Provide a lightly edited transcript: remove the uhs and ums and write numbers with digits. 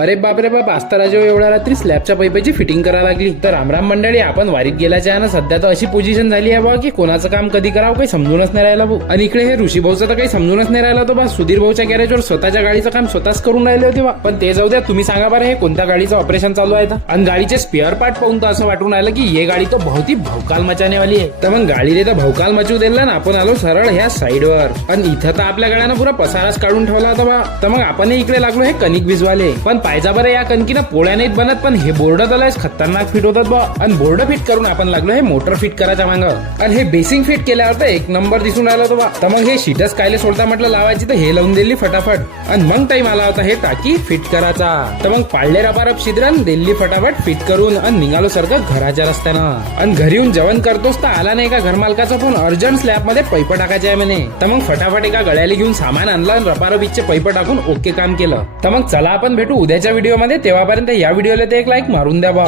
अरे बापरे बाप, आज तर राजू एवढ्या रात्री स्लॅबच्या पाईपाची फिटिंग करायला लागली. तर रामराम मंडळी, आपण वारीत गेल्याच्या ना सध्या तर अशी पोझिशन झाली आहे बा की कोणाचं काम कधी करावं काही समजूनच नाही राहिला भाऊ. आणि इकडे हे ऋषी भाऊचं तर काही समजूनच नाही राहिला. तो बा सुधीर भाऊच्या गॅरेजवर स्वतःच्या गाडीचं काम स्वतःच करून राहिले होते बा. पण ते जाऊ द्या, तुम्ही सांगा बरं हे कोणत्या गाडीचं ऑपरेशन चालू आहे. आणि गाडीचे स्पेअर पार्ट पाहून तर असं वाटून राहिलं की हे गाडी तो बहुती भवकाल मचाने वाली आहे. तर मग गाडीने तर भवकाल मचू दिला ना, आपण आलो सरळ ह्या साईडवर. आणि इथं तर आपल्या गाड्यानं पुरा पसाराच काढून ठेवला होता बा. तर मग आपण इकडे लागलो हे कणिक भिजवाले. पण पाहिजा बरं, या कणकीनं पोळ्या नाहीत बनत, पण हे बोर्ड त्यालाच खतरनाक फिट होतात बा. आणि बोर्ड फिट करून आपण लागलो हे मोटर फिट करायच्या मागं. आणि हे बेसिंग फिट केल्यावर तर एक नंबर दिसून राहिला होता बा. तर मग हे शीटच कायले सोडता म्हटलं लावायची, तर हे लावून दिली फटाफट. आणि मग टाइम आला होता हे टाकी फिट करायचा. तर मग पाळले रपारप शिद्रन दिल्ली फटाफट फिट करून आणि निघालो सारखं घराच्या रस्त्यानं. आणि घरी येऊन जेवण करतोस तर आला नाही का घरमालकाचा फोन, अर्जंट स्लॅब मध्ये पैप टाकायचे आहे म्हणे. तर मग फटाफट एका गळ्याला घेऊन सामान आणलं आणि रपारप इच्छे पैप टाकून ओके काम केलं. तर मग चला आपण भेटू उद्याच्या व्हिडिओ मध्ये. तेव्हापर्यंत या व्हिडिओला ते एक लाईक मारून द्या बा.